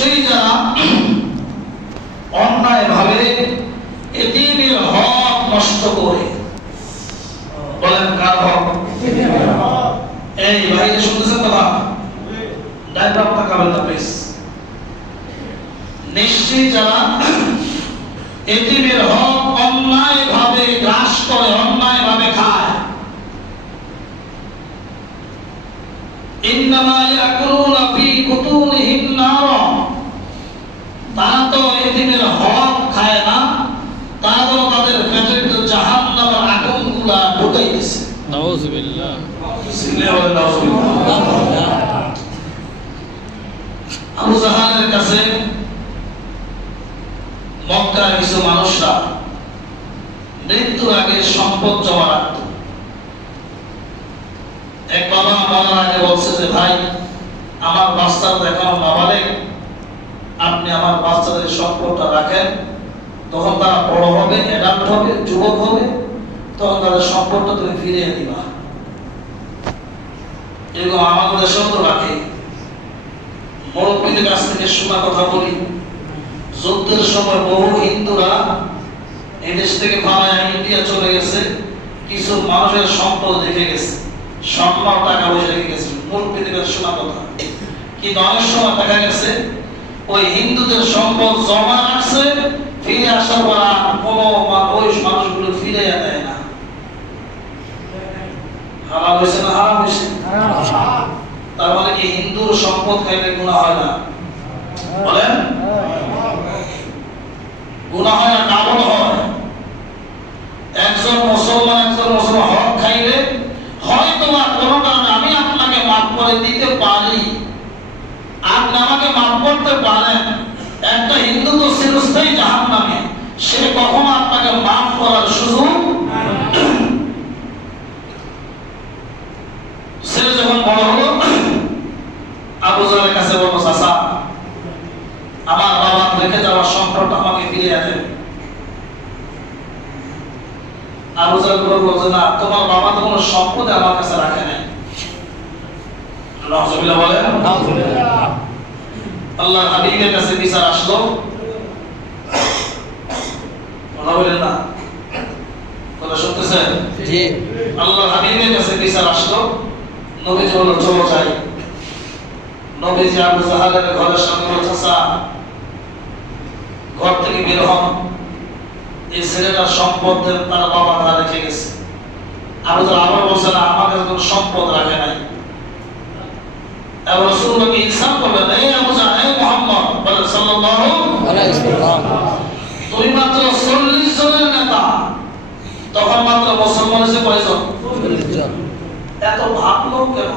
নিশ্চয়ই যারা অন্যায়ভাবে এতিমের হক নষ্ট করে, বলেন কার হক? এই ভাইরা শুনতেছেন কথা? ডায়গ্রাম তাকাবেন না প্লিজ। নিশ্চয়ই যারা এতিমের হক অন্যায়ভাবে গ্রাস করে, অন্যায়ভাবে খায়, ইন্নামা ইয়াকুলুনা ফি বুতুনিহিম নার, তারা তো এতিমের হক খায় না, তারা তো তাদের পেটের জাহান্নামের আগুনগুলা ঢুকাইতেছে। নাউযুবিল্লাহ। আবু জাহালের কাছে মক্কার কিছু মানুষরা মৃত্যুর আগে সম্পদ জমা রাখত। এক বাবা মরার আগে বলছে যে ভাই, আমার বাচ্চার দেখানো নাবালেগ, আপনি আমার বাচ্চাদের সম্পদটা রাখেন, তখন তারা বড় হবে, অ্যাডাল্ট হবে, যুবক হবে, তখন তাদের সম্পদটা তুমি ফিরিয়ে দিবা। এরকম আমাদের দেশেও তো রাখে। মুরব্বীদের কাছ থেকে শোনা কথা বলি, যুদ্ধের সময় বহু হিন্দুরা এদেশ থেকে পালায় ইন্ডিয়া চলে গেছে, কিছু মানুষের সম্পদ রেখে গেছে, স্বর্ণ টাকা পয়সা রেখে গেছে, মুরব্বীদের কাছে শোনা কথা। কিন্তু অনেক সময় দেখা গেছে ওই হিন্দুদের সম্পদ জমা রাখছে, ফিরে আসার পর কোনো ওই মানুষগুলো ফিরে দেয় না। হারাম হয়েছে না হারাম হয়েছে? তার মানে কি হিন্দুর সম্পদ খাইলে গুনাহ হয় না? বলেন গুনাহ হয় না, ডাবল হয়। একজন মুসলমান হক খাইলে হয়তো বা কোনো কারণে আমি আপনাকে মাফ করে দিতে পারি, আপনি আমাকে মাফ করতে পারেন। একটা হিন্দু তো চিরস্থায়ী জাহান্নামে, সে কখনো আপনাকে মাফ করার সুযোগ সে যখন বড় হলো, আবু জাহেলের কাছে বলল, চাচা আমার বাবা রেখে যাওয়ার সম্পদটা আমাকে ফিরিয়ে দেন। আবু জাহেল বলল যে না, তোমার বাবা তো কোনো সম্পদ আমার কাছে রাখে নাই। নাউযুবিল্লাহ বলেন। আল্লাহর হাবিবের কাছে বিচার আসলো, কথা বলেন না, কথা শুনতেছেন? জি। আল্লাহর হাবিবের কাছে বিচার আসলো, নবীজি বলল চলো যাই। নবীজি আবু জাহেলের ঘরের সামনে বলল, চাচা ঘর থেকে বের হন, এই ছেলেটার সম্পদ তার বাবা তারা রেখে গেছে। আবু জাহেল আবার বলছে না, আমার কাছে কোনো সম্পদ রাখে নাই। আর রাসূলুল্লাহকে ইনসাফ করলেন, এই আবু জাহেল, মুহাম্মদ বলেন সাল্লাল্লাহু আলাইহি ওয়াসাল্লাম, তুমি মাত্র 40 জনের নেতা, তখন মাত্র মুসলমান হয়েছে কয়জন? 40 জন। এত ভাবলো কেন?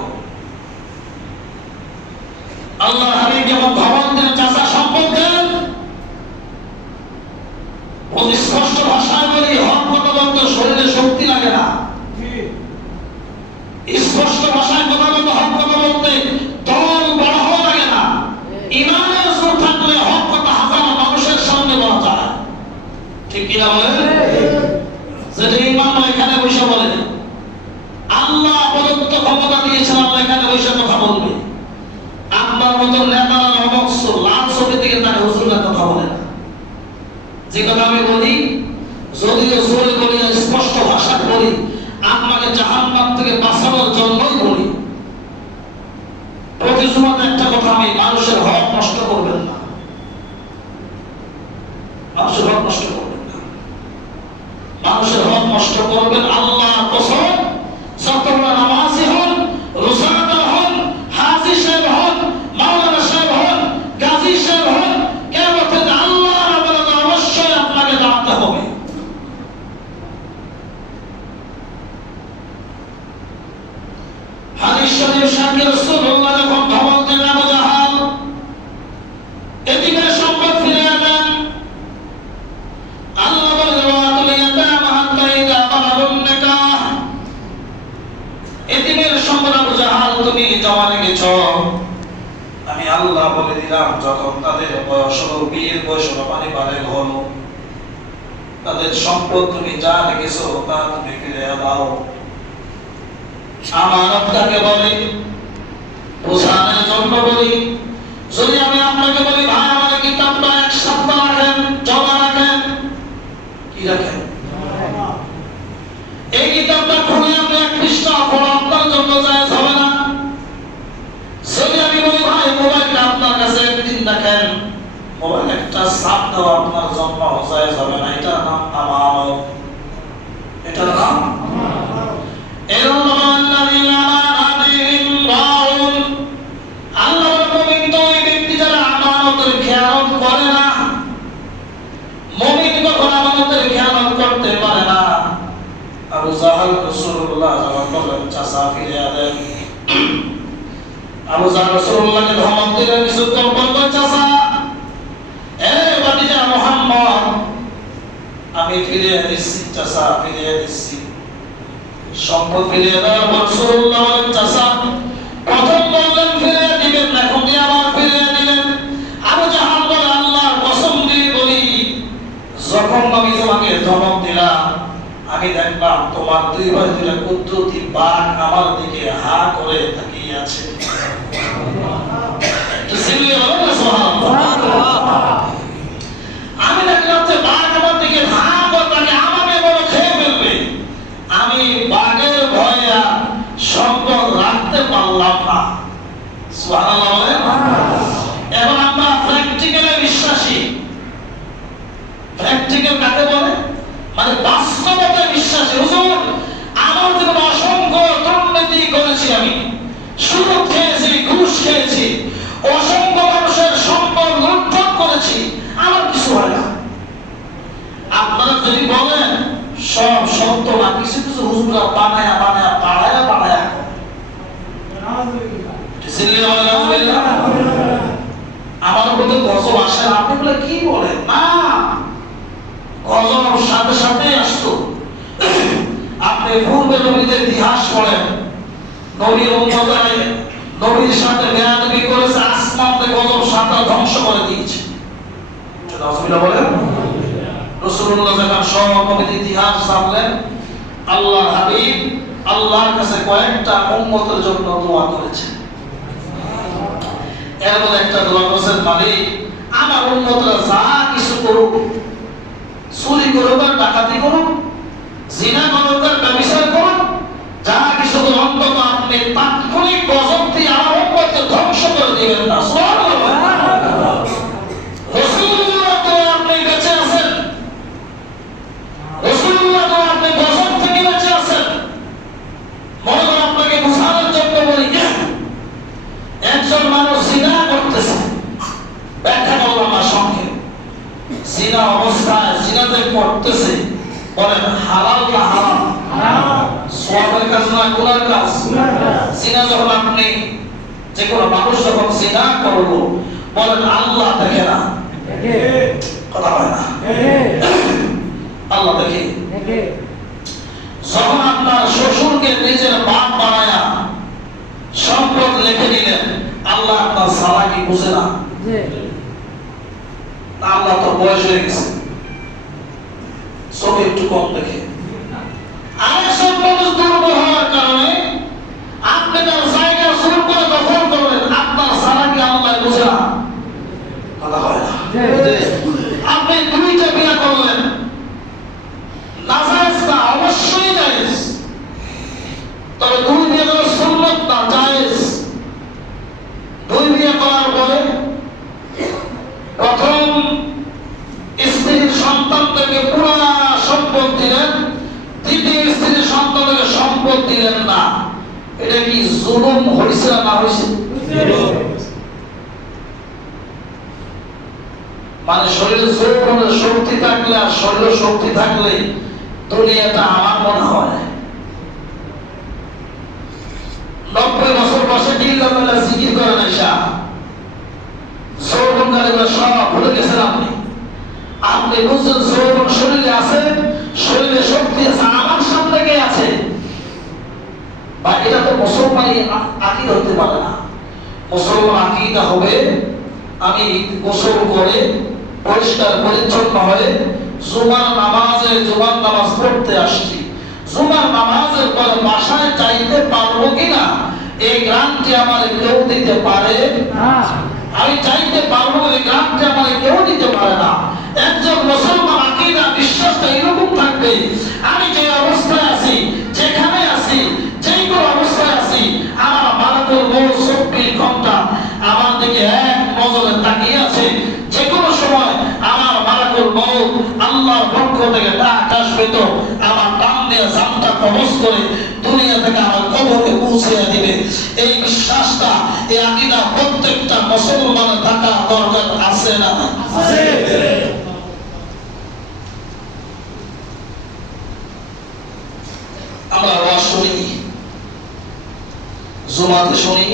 আল্লাহর হাবিব যেমন ভবন দিলেন, চাচা সম্পদ দেন, অতি স্পষ্ট ভাষায় বলি, হক কথা বলতে শরীরে শক্তি লাগে না। স্পষ্ট ভাষায় কথা বলতে, হক কথা বলতে দল বড় হওয়া লাগে না। ইমানের জোর থাকলে হক কথা হাজার মানুষের সামনে বলা যায়, ঠিক কিনা বলেন? যেটা ইমাম এখানে বসে বলে, আল্লাহ প্রদত্ত ক্ষমতা দিয়েছেন, আল্লাহ এখানে বসে কথা বলবে। আপনার মতো নেতারা অবশ্য লাল ছবি থেকে তার হুজুররা কথা বলে না। যে কথা আমি বলি, যদিও জোরে বলি, স্পষ্ট ভাষা বলি, আপনাকে জাহান্নাম থেকে বাঁচানোর জন্যই বলি। প্রতি জুমাতে একটা কথা, আমি মানুষের হক নষ্ট করবেন না, মানুষের হক নষ্ট করবেন না। মানুষের হক নষ্ট করবেন আল্লাহর কসম, যতগুলো নামাজি হন, রোজাদার হন, হাজী সাহেব হন, মাওলানা সাহেব হন, গাজী সাহেব হন, কিয়ামতে আল্লাহর আদালতে অবশ্যই আপনাকে দাঁড়াতে হবে। হাদিস শরীফ সাক্ষী রাসূলুল্লাহ যখন ধমক দেন আবু জাহাল, এদিকে সম্পদ ফিরিয়ে দেন, আল্লাহ বলেন ওয়াতুল ইয়াতামা হাত্তা ইযা বালাগুন নিকাহ, এতিমের সম্পদ আবু জাহাল তুমি জমা রেখেছ, আমি আল্লাহ বলে দিলাম যখন তাদের বয়স হলো, বিয়ের বয়স হলো, মানে বালেগ হলো, তাদের সম্পদ তুমি যা রেখেছো তা তুমি ফিরে দাও। আমানত কাকে বলে? বোঝানোর জন্য বলি। যদি আমি আপনাকে বলি একটা সাপ দেওয়া আপনার জন্য জায়েজ হবে না। এটার নাম আমানত, এটার নাম আল্লাহর মুমিন তো ওই ব্যক্তি যারা আমানতের খেয়ানত করে না। মুমিন কখনো আমানতের খেয়ানত করতে পারে না। আবু জাহল রাসূলুল্লাহ যখন বললেন চাচা ফিরে দেন, আবু জাহল রাসূলুল্লাহকে ধমক দিলেন, কিছুক্ষণ পর বললেন চাচা এ ভাতিজা মুহাম্মদ আমি ফিরিয়ে দিচ্ছি, চাচা ফিরিয়ে দিচ্ছি। সম্পদ ফিরিয়ে দেওয়ার পর রাসূলুল্লাহ বলেন চাচা প্রথম বললেন ফিরিয়ে দিবেন, এখন দিয়ে আবার ফিরিয়ে দিলেন। আবু জাহল বলে আল্লাহর কসম দিয়ে বলি যখন আমি তোমাকে ধমক দিলাম আমি দেখলাম তোমার দুই ভাই দুইটা কুদরতি বাঘ আমার দিকে হা করে তাকিয়ে আছে। আমি দেখলাম যে বাঘ আমার দিকে হা করে তাকিয়ে আমাকে বড় খেয়ে ফেলবে। আমি বাঘের ভয়ে সম্পদ রাখতে পারলাম না। সুবহানাল্লাহ বলেন। এখন আমরা প্র্যাকটিক্যালে বিশ্বাসী। প্র্যাকটিক্যাল কাকে বলে? মানে বাস্তবতায় বিশ্বাসী। হুজুর আমার জীবনে অসংখ্য দুর্নীতি করেছি, আমি সুদ খেয়েছি, ঘুষ খেয়েছি, অসংখ্য মানুষের সম্পদ লুণ্ঠন করেছি, আমার কিছু হয় না। আপনারা যদি বলেন সব সত্য না, কিছু কিছু হুজুররা বানায়া বানায়া পাড়ায়া পাড়ায়া আমার উপরে গজব আসে না। আপনি বলে কি বলেন? না, গজব সাথে সাথে আসতো। আপনি পূর্বে নবীদের ইতিহাস পড়েন, নবীর উম্মতরা নবীর সাথে বেয়াদবি করেছে, আসমান থেকে গজব সাথে ধ্বংস করে দিয়েছে। রাসূলুল্লাহ বলেন রাসূলুল্লাহ যখন সব নবীর ইতিহাস জানলেন, আল্লাহর হাবিব আল্লাহর কাছে কয়েকটা উম্মতের জন্য দোয়া করেছেন। এর মধ্যে একটা দোয়া করেছেন, মালিক আমার উম্মতরা যা কিছু করুক, চুরি করুক আর ডাকাতি করুক, জিনা করুক আর ব্যভিচার করুক, যা কিছু অন্তত আপনি তাৎক্ষণিক গজব দিয়ে আমার উম্মতকে ধ্বংস করে দিবেন না। সুবহানাল্লাহ। রাসূলুল্লাহ তো আপনি বেঁচে আছেন, রাসূলুল্লাহ তো আপনি গজব থেকে বেঁচে আছেন। মনে করেন আপনাকে বোঝানোর জন্য বলি, একজন মানুষ জিনা করতেছে, ব্যাখ্যা করলাম না সংক্ষেপে। জিনা অবস্থায় জিনাতে করতেছে, বলেন হালাল না হারাম? সওয়াবের কাজ না গুনার কাজ? জিনা যখন আপনি যে কোনো মানুষ যখন জিনা করলো, বলেন আল্লাহ দেখে না? কথা হয় না? আল্লাহ দেখে। যখন আপনার শ্বশুরকে নিজের বাপ বানায়া সম্পদ লিখে দিলেন, আল্লাহ আপনার সালাকি বুঝে না? আল্লাহ তো বয়স হয়ে গেছে, চোখে একটু কম দেখে। আরেকজন মানুষ দুর্বল হওয়ার কারণে আপনি তার জায়গা শুরু করে দখল করলেন, আপনার সালাকি আল্লাহ বুঝে না? কথা হয় না? আপনি দুইটা বিয়ে করলেন, নাজায়েজ না? অবশ্যই জায়েজ, তবে দুই বিয়ে করা সুন্নাত না, জায়েজ। দুই বিয়ে করার পরে প্রথম স্ত্রীর সন্তান থেকে পুরা সম্পদ দিলেন, দ্বিতীয় স্ত্রীর সন্তান থেকে সম্পদ দিলেন না। এটা কি জুলুম হয়েছে না হয়েছে? মানে শরীরে যৌবনের শক্তি থাকলে আর শরীরের শক্তি থাকলে দুনিয়াটা আমার মনে হয় 90 বছর বয়সে ডিল্লা জিকির করে না, যৌবনকারীরা সব ভুলে গেছেন। আপনি বুঝছেন যৌবন শরীরে আছে, শরীরে শক্তি আছে, আমার সামনে কে আছে? বা এটা তো মুসলমানই আকীদা হতে পারে না। মুসলমান আকীদা হবে আমি গোসল করে পরিষ্কার পরিচ্ছন্ন হয়ে জুমার নামাজ পড়তে আসছি, জুমার নামাজের পরে বাসায় যাইতে পারবো কিনা এই গ্রান্টি আমার কেউ দিতে পারে না। আমি চাইতে পারবো এই গ্রান্টি আমার কেউ দিতে পারে না। একজন মুসলমান আকীদা বিশ্বাসটা এরকম থাকবে, আমি যে অবস্থায় আছি, যেখানে আছি, যে কোনো অবস্থায় আছি, আমার মালাকুল মউত 24 ঘন্টা আমার দিকে এক নজরে তাকিয়ে আছে। যে কোনো সময় থেকে ডাক আসবে তো আমার টান দিয়ে জানটা কবজ করে দুনিয়া থেকে আমার কবরে পৌঁছে দিবে। এই বিশ্বাসটা, এই আকীদা প্রত্যেকটা মুসলমানের থাকা দরকার আছে না? আছে। আমরা ওয়াজ শুনি, জুমাতে শুনি,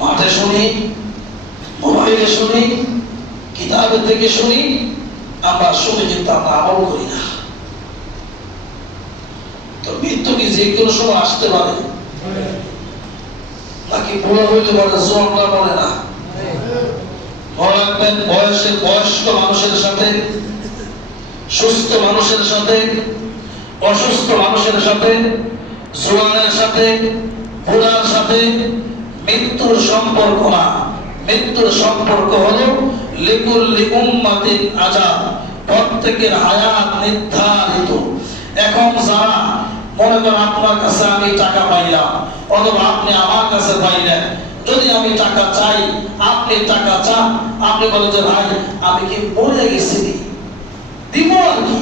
মাঠে শুনি, মোবাইলে শুনি, কিতাবের থেকে শুনি, আমরা শুনি কিন্তু আমরা আমল করি না। তো মৃত্যু কি যে কোনো সময় আসতে পারে, নাকি বুড়ো হইলে বলে, জোয়ানরা বলে না? মনে রাখবেন, বয়স্ক মানুষের সাথে, সুস্থ মানুষের সাথে, অসুস্থ মানুষের সাথে, জোয়ানের সাথে, বুড়ার সাথে মৃত্যুর সম্পর্ক না। মৃত্যুর সম্পর্ক হলো লিকুল্লি উম্মাতিন আজাল, প্রত্যেকের হায়াত নির্ধারিত। এখন যারা মনে করেন আপনার কাছে আমি টাকা পাইলাম, অথবা আপনি আমার কাছে পাইলেন, যদি আমি টাকা চাই, আপনি টাকা চান, আপনি বলেন যে ভাই আমি কি মরে গেছি, দিব আর কি,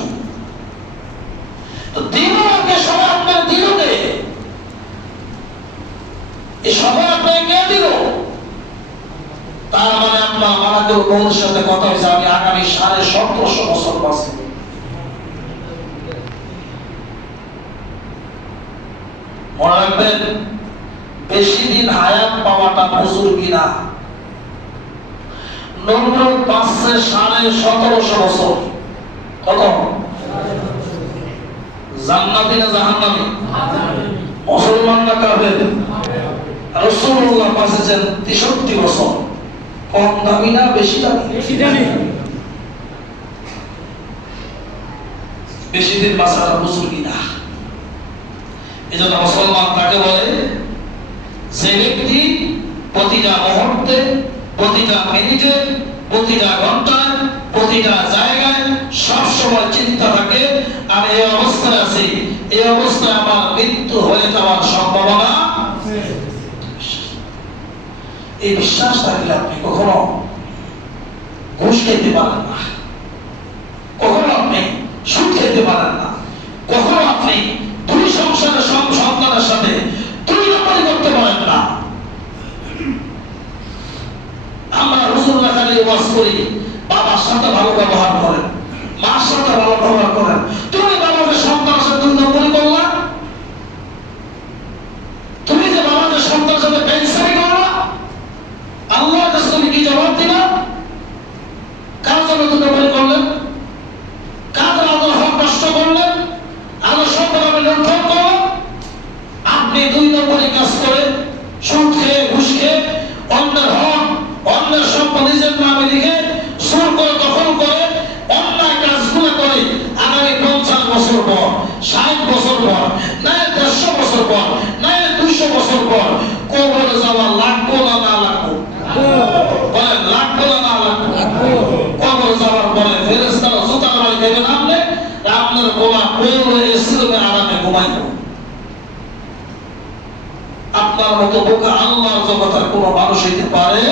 তো দিব আগে সবাই আপনার দিল কে? এই সবাই আপনাকে কে দিল? তার মানে আপনার মারাকের বন্ধুর সাথে কথা হয়েছে আমি আগামী 1750 বছর বাঁচব। মনে রাখবেন, বেশি দিন হায়াত পাওয়াটা বুজুর্গি না। নমরুদ বাঁচছে 1750 বছর। কত? জান্নাতি না জাহান্নামী? মুসলমান না কাফের? রাসূলুল্লাহ বাঁচেছেন 63 বছর। কম দামি না বেশি দামি? বেশি দামি। বেশি দিন বাঁচাটা বুজুর্গি না। এজন্য মুসলমান তাকে বলে যে ব্যক্তি প্রতিটা মুহূর্তে, প্রতিটা মিনিটে, প্রতিটা ঘন্টায়, প্রতিটা জায়গায় সব সময় চিন্তা থাকে আমি এই অবস্থায় আছি, এই অবস্থায় আমার মৃত্যু হয়ে যাওয়ার সম্ভাবনা। এই বিশ্বাস থাকলে আপনি কখনো ঘুষ খেতে পারেন না, কখনো আপনি সুদ খেতে পারেন না, কখনো আপনি দুই সংসারের সন্তানের সাথে দুই নম্বরই করতে পারেন না। আমরা হুজুররা খালি ওয়াজ করি, বাবার সাথে ভালো ব্যবহার করেন, মার সাথে ভালো ব্যবহার করেন। তুমি বাবাদের সন্তানের সাথে দুই নম্বরই করলা, তুমি যে বাবাদের সন্তানের সাথে বেইনসাফি করলা, আল্লাহর কাছে তুমি কি জবাব দিবা? কার জন্য দুই নম্বরই করলেন? কার আল্লাহর হক নষ্ট করলেন? আল্লাহর সম্পদ আপনি লুণ্ঠন করলেন। আপনি দুই নম্বরই কাজ করে, সুদ খেয়ে, ঘুষ খেয়ে, অন্যের হক, অন্যের সম্পদ নিজের নামে লিখে, সুর করে, দখল করে, অন্যায় কাজগুলো করে আগামী 50 বছর পর, 60 বছর পর, না 150 বছর পর, না 200 বছর পর কবরে যাওয়া লাগবো না না লাগবো? বলেন লাগবো না না লাগবো? কবরে যাওয়ার পরে ফেরেশতারা জুতা করে দেবেন আপনি, আপনার গোলা বইয়ে এসিরমে আরামে ঘুমাইব। আপনার মতো বোকা আল্লাহর জগতের কোনো মানুষ হইতে পারে